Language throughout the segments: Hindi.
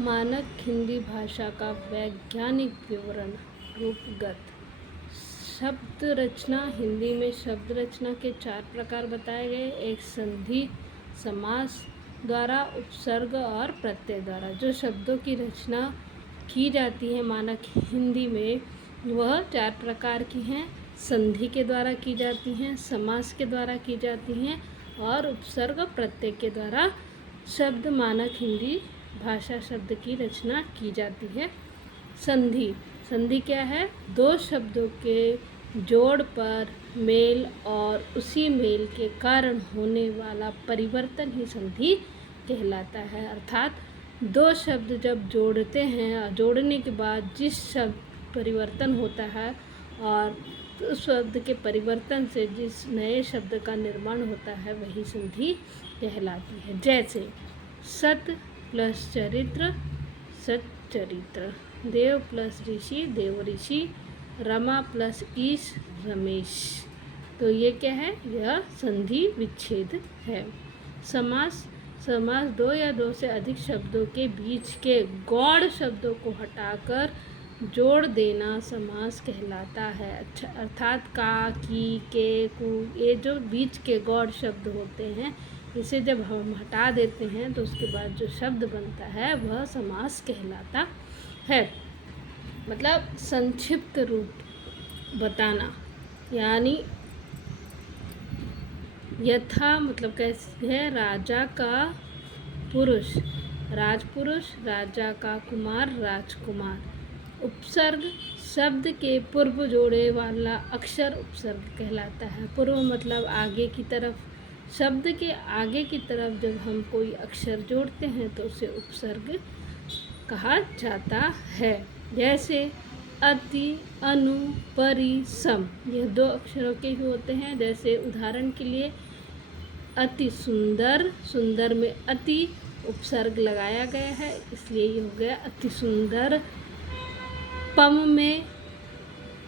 मानक हिंदी भाषा का वैज्ञानिक विवरण रूपगत शब्द रचना। हिंदी में शब्द रचना के 4 प्रकार बताए गए। एक संधि, समास द्वारा, उपसर्ग और प्रत्यय द्वारा। जो शब्दों की रचना की जाती है मानक हिंदी में वह 4 प्रकार की हैं। संधि के द्वारा की जाती हैं, समास के द्वारा की जाती हैं और उपसर्ग प्रत्यय के द्वारा शब्द मानक हिंदी भाषा शब्द की रचना की जाती है। संधि, संधि क्या है? 2 शब्दों के जोड़ पर मेल और उसी मेल के कारण होने वाला परिवर्तन ही संधि कहलाता है। अर्थात 2 शब्द जब जोड़ते हैं और जोड़ने के बाद जिस शब्द परिवर्तन होता है और उस शब्द के परिवर्तन से जिस नए शब्द का निर्माण होता है वही संधि कहलाती है। जैसे सत प्लस चरित्र, सच्चरित्र। देव प्लस ऋषि, देव ऋषि। रमा प्लस ईश, रमेश। तो ये क्या है? यह संधि विच्छेद है। समास, समास 2 या 2 से अधिक शब्दों के बीच के गौड़ शब्दों को हटाकर जोड़ देना समास कहलाता है। अच्छा, अर्थात का, की, के, कु, ये जो बीच के गौड़ शब्द होते हैं इसे जब हम हटा देते हैं तो उसके बाद जो शब्द बनता है वह समास कहलाता है। मतलब संक्षिप्त रूप बताना, यानी यथा मतलब कैसे है? राजा का पुरुष राजपुरुष, राजा का कुमार राजकुमार। उपसर्ग, शब्द के पूर्व जोड़े वाला अक्षर उपसर्ग कहलाता है। पूर्व मतलब आगे की तरफ। शब्द के आगे की तरफ जब हम कोई अक्षर जोड़ते हैं तो उसे उपसर्ग कहा जाता है। जैसे अति, अनु, परि, सम। यह 2 अक्षरों के ही होते हैं। जैसे उदाहरण के लिए अति सुंदर, सुंदर में अति उपसर्ग लगाया गया है इसलिए ये हो गया अति सुंदर। पम में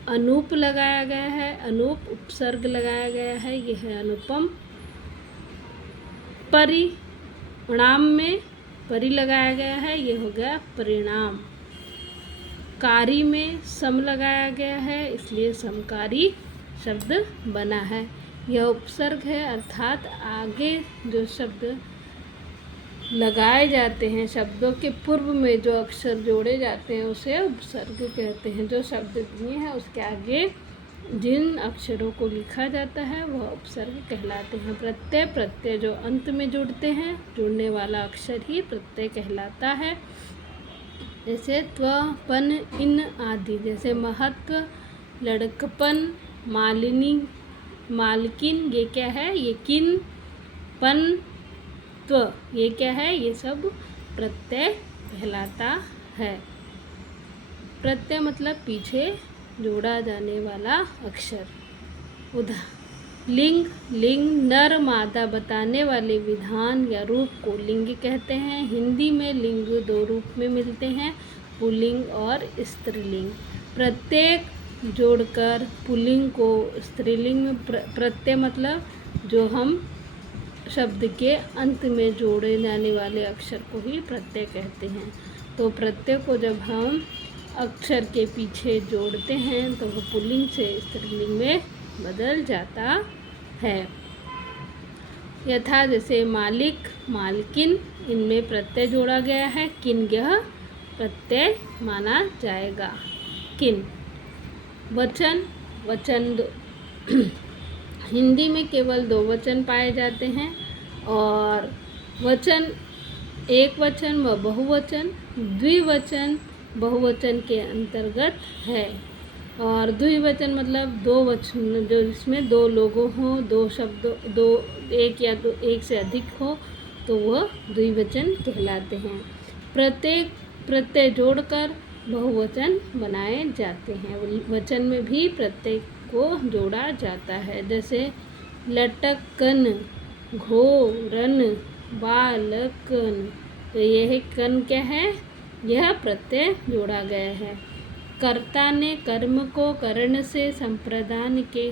अनूप लगाया गया है, अनूप उपसर्ग लगाया गया है, यह है अनुपम। परिणाम में परि लगाया गया है, ये हो गया परिणाम। कारी में सम लगाया गया है इसलिए समकारी शब्द बना है। यह उपसर्ग है अर्थात आगे जो शब्द लगाए जाते हैं, शब्दों के पूर्व में जो अक्षर जोड़े जाते हैं उसे उपसर्ग कहते हैं। जो शब्द दिए हैं उसके आगे जिन अक्षरों को लिखा जाता है वह उपसर्ग कहलाते हैं। प्रत्यय, प्रत्यय जो अंत में जुड़ते हैं, जुड़ने वाला अक्षर ही प्रत्यय कहलाता है। जैसे त्व, पन, इन आदि। जैसे महत्व, लड़कपन, मालिनी, मालकिन, ये क्या है? ये किन, पन, त्व, ये क्या है? ये सब प्रत्यय कहलाता है। प्रत्यय मतलब पीछे जोड़ा जाने वाला अक्षर। लिंग, लिंग नर मादा बताने वाले विधान या रूप को लिंग कहते हैं। हिंदी में लिंग 2 रूप में मिलते हैं, पुल्लिंग और स्त्रीलिंग। प्रत्येक जोड़कर पुल्लिंग को स्त्रीलिंग में प्रत्यय मतलब जो हम शब्द के अंत में जोड़े जाने वाले अक्षर को ही प्रत्यय कहते हैं। तो प्रत्यय को जब हम अक्षर के पीछे जोड़ते हैं तो वह पुल्लिंग से स्त्रीलिंग में बदल जाता है। यथा जैसे मालिक, मालकिन, इनमें प्रत्यय जोड़ा गया है, किन यह प्रत्यय माना जाएगा। किन। वचन, वचन हिंदी में केवल 2 वचन पाए जाते हैं और वचन एक वचन व बहुवचन, द्विवचन बहुवचन के अंतर्गत है। और द्विवचन मतलब 2 वचन जो जिसमें 2 लोगों हों, 2 शब्द, 2 एक या 2 एक से अधिक हो तो वह द्विवचन कहलाते हैं। प्रत्येक प्रत्यय जोड़कर बहुवचन बनाए जाते हैं। वचन में भी प्रत्यय को जोड़ा जाता है। जैसे लटकन, घोरन, बालकन। तो यह कन क्या है? यह प्रत्यय जोड़ा गया है। कर्ता ने कर्म को करण से संप्रदान के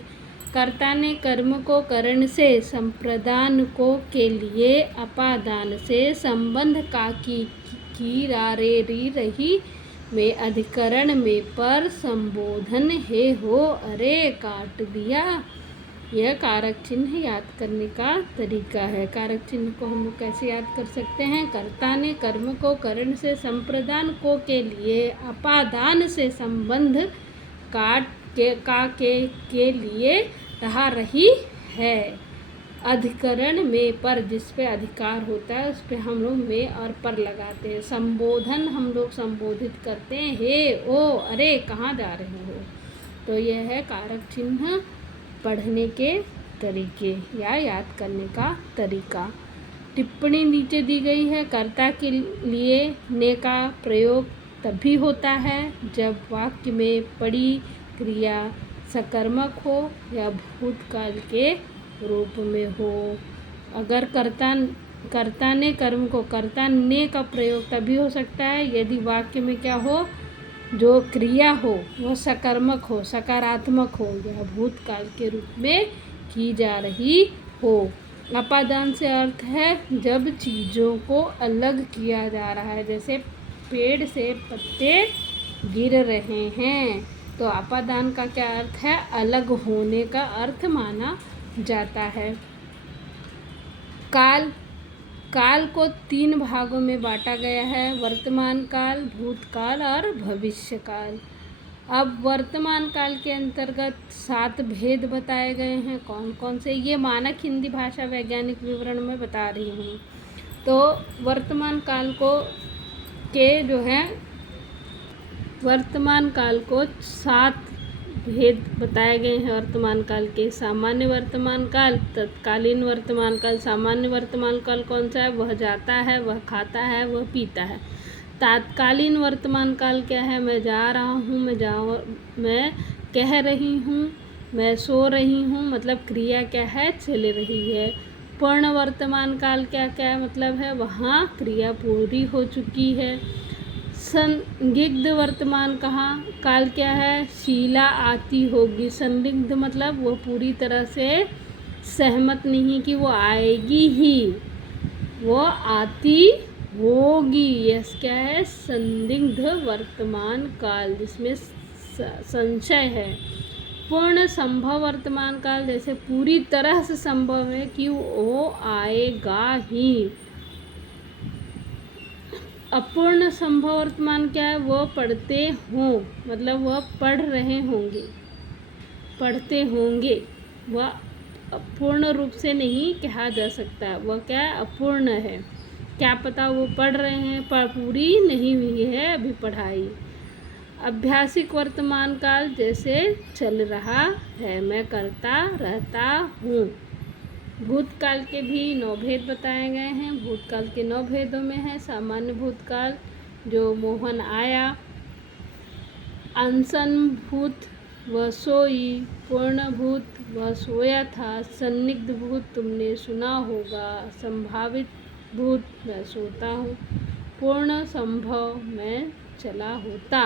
कर्ता ने कर्म को करण से संप्रदान को के लिए अपादान से संबंध का की रा रे री रही में अधिकरण में पर संबोधन हे हो अरे काट दिया। यह कारक चिन्ह याद करने का तरीका है। कारक चिन्ह को हम लोग कैसे याद कर सकते हैं? कर्ता ने कर्म को करण से संप्रदान को के लिए अपादान से संबंध काट के लिए रहा रही है। अधिकरण में पर जिस पे अधिकार होता है उस पे हम लोग में और पर लगाते हैं। संबोधन हम लोग संबोधित करते हैं हे ओ अरे कहाँ जा रहे हो। तो यह है कारक चिन्ह पढ़ने के तरीके या याद करने का तरीका। टिप्पणी नीचे दी गई है। कर्ता के लिए ने का प्रयोग तभी होता है जब वाक्य में पड़ी क्रिया सकर्मक हो या भूतकाल के रूप में हो। अगर कर्ता ने कर्म को कर्ता ने का प्रयोग तभी हो सकता है यदि वाक्य में क्या हो, जो क्रिया हो वह सकर्मक हो, सकारात्मक हो या भूतकाल के रूप में की जा रही हो। अपादान से अर्थ है जब चीज़ों को अलग किया जा रहा है, जैसे पेड़ से पत्ते गिर रहे हैं तो अपादान का क्या अर्थ है? अलग होने का अर्थ माना जाता है। काल को 3 भागों में बांटा गया है, वर्तमान काल, भूतकाल और भविष्य काल। अब वर्तमान काल के अंतर्गत 7 भेद बताए गए हैं। कौन कौन से? ये मानक हिंदी भाषा वैज्ञानिक विवरण में बता रही हूँ। तो वर्तमान काल को 7 भेद बताए गए हैं। वर्तमान काल के सामान्य वर्तमान काल, तत्कालीन वर्तमान काल। सामान्य वर्तमान काल कौन सा है? वह जाता है, वह खाता है, वह पीता है। तात्कालीन वर्तमान काल क्या है? मैं जा रहा हूँ, मैं कह रही हूँ, मैं सो रही हूँ, मतलब क्रिया क्या है? चल रही है। पूर्ण वर्तमान काल क्या क्या मतलब है? वहाँ क्रिया पूरी हो चुकी है। संदिग्ध वर्तमान काल क्या है? शीला आती होगी। संदिग्ध मतलब वो पूरी तरह से सहमत नहीं कि वो आएगी ही, वो आती होगी। यस क्या है? संदिग्ध वर्तमान काल जिसमें संशय है। पूर्ण संभव वर्तमान काल जैसे पूरी तरह से संभव है कि वो आएगा ही। अपूर्ण संभव वर्तमान क्या है? वो पढ़ते हों, मतलब वह पढ़ रहे होंगे, पढ़ते होंगे। वह अपूर्ण रूप से नहीं कहा जा सकता, वह क्या है? अपूर्ण है। क्या पता वो पढ़ रहे हैं पर पूरी नहीं हुई है अभी पढ़ाई। अभ्यासिक वर्तमान काल जैसे चल रहा है, मैं करता रहता हूँ। भूतकाल के भी 9 भेद बताए गए हैं। भूतकाल के 9 भेदों में है सामान्य भूतकाल, जो मोहन आया, अनशन भूत वह सोई, पूर्ण भूत वह सोया था, सन्निग्ध भूत तुमने सुना होगा, संभावित भूत मैं सोता हूँ, पूर्ण संभव मैं चला होता।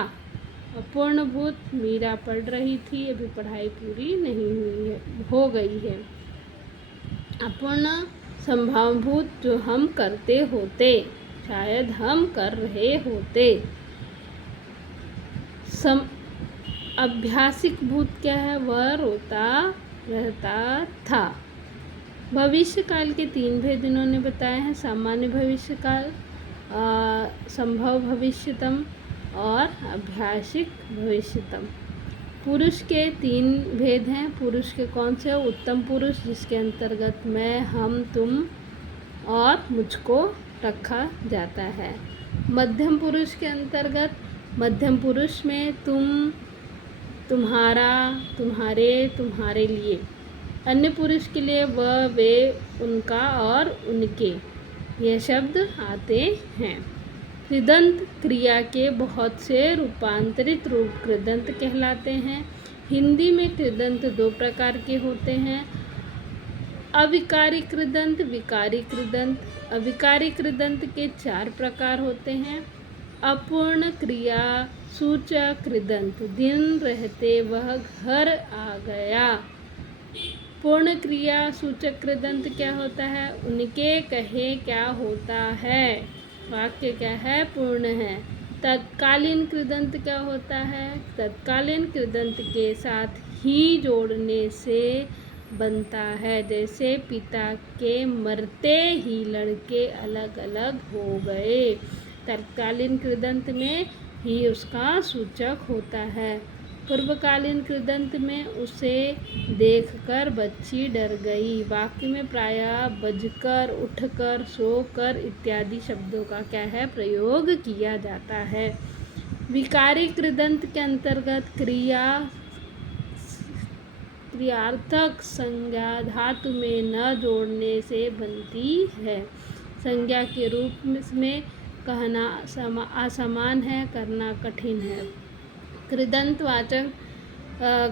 अपूर्ण भूत मीरा पढ़ रही थी, अभी पढ़ाई पूरी नहीं हुई है, हो गई है। अपूर्ण संभावभूत जो हम करते होते, शायद हम कर रहे होते। अभ्यासिक भूत क्या है? वह रोता रहता था। भविष्य काल के 3 भेद इन्होंने बताए हैं। सामान्य भविष्य काल, संभव भविष्यतम और अभ्यासिक भविष्यतम। पुरुष के 3 भेद हैं। पुरुष के कौन से? उत्तम पुरुष जिसके अंतर्गत मैं, हम, तुम और मुझको रखा जाता है। मध्यम पुरुष के अंतर्गत मध्यम पुरुष में तुम, तुम्हारा, तुम्हारे, तुम्हारे लिए। अन्य पुरुष के लिए वह, वे, उनका और उनके ये शब्द आते हैं। कृदंत क्रिया के बहुत से रूपांतरित रूप कृदंत कहलाते हैं। हिंदी में कृदंत 2 प्रकार के होते हैं, अविकारी कृदंत, विकारी कृदंत। अविकारी कृदंत के 4 प्रकार होते हैं। अपूर्ण क्रिया सूचक कृदंत, दिन रहते वह घर आ गया। पूर्ण क्रिया सूचक कृदंत क्या होता है? उनके कहे क्या होता है। वाक्य क्या है? पूर्ण है। तत्कालीन कृदंत क्या होता है? तत्कालीन कृदंत के साथ ही जोड़ने से बनता है। जैसे पिता के मरते ही लड़के अलग अलग हो गए। तत्कालीन कृदंत में ही उसका सूचक होता है। पूर्वकालीन कृदंत में उसे देखकर बच्ची डर गई। वाक्य में प्रायः बजकर, उठकर, सोकर इत्यादि शब्दों का क्या है? प्रयोग किया जाता है। विकारी कृदंत के अंतर्गत क्रियार्थक संज्ञा धातु में न जोड़ने से बनती है। संज्ञा के रूप में कहना आसान है, करना कठिन है। कृदंतवाचक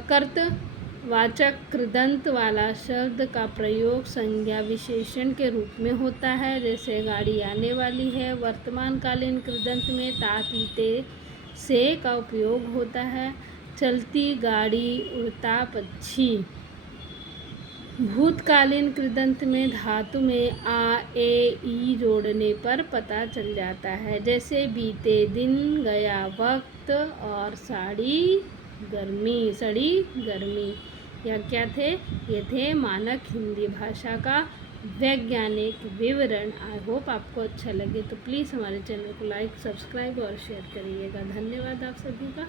कर्तवाचक कृदंत वाला शब्द का प्रयोग संज्ञा विशेषण के रूप में होता है। जैसे गाड़ी आने वाली है। वर्तमानकालीन कृदंत में तातीते से का उपयोग होता है। चलती गाड़ी, उड़ता पक्षी। भूतकालीन कृदंत में धातु में आ, ए, ई जोड़ने पर पता चल जाता है। जैसे बीते दिन, गया वक्त और सड़ी गर्मी। यह क्या थे? ये थे मानक हिंदी भाषा का वैज्ञानिक विवरण। आई होप आपको अच्छा लगे तो प्लीज़ हमारे चैनल को लाइक, सब्सक्राइब और शेयर करिएगा। धन्यवाद आप सभी का।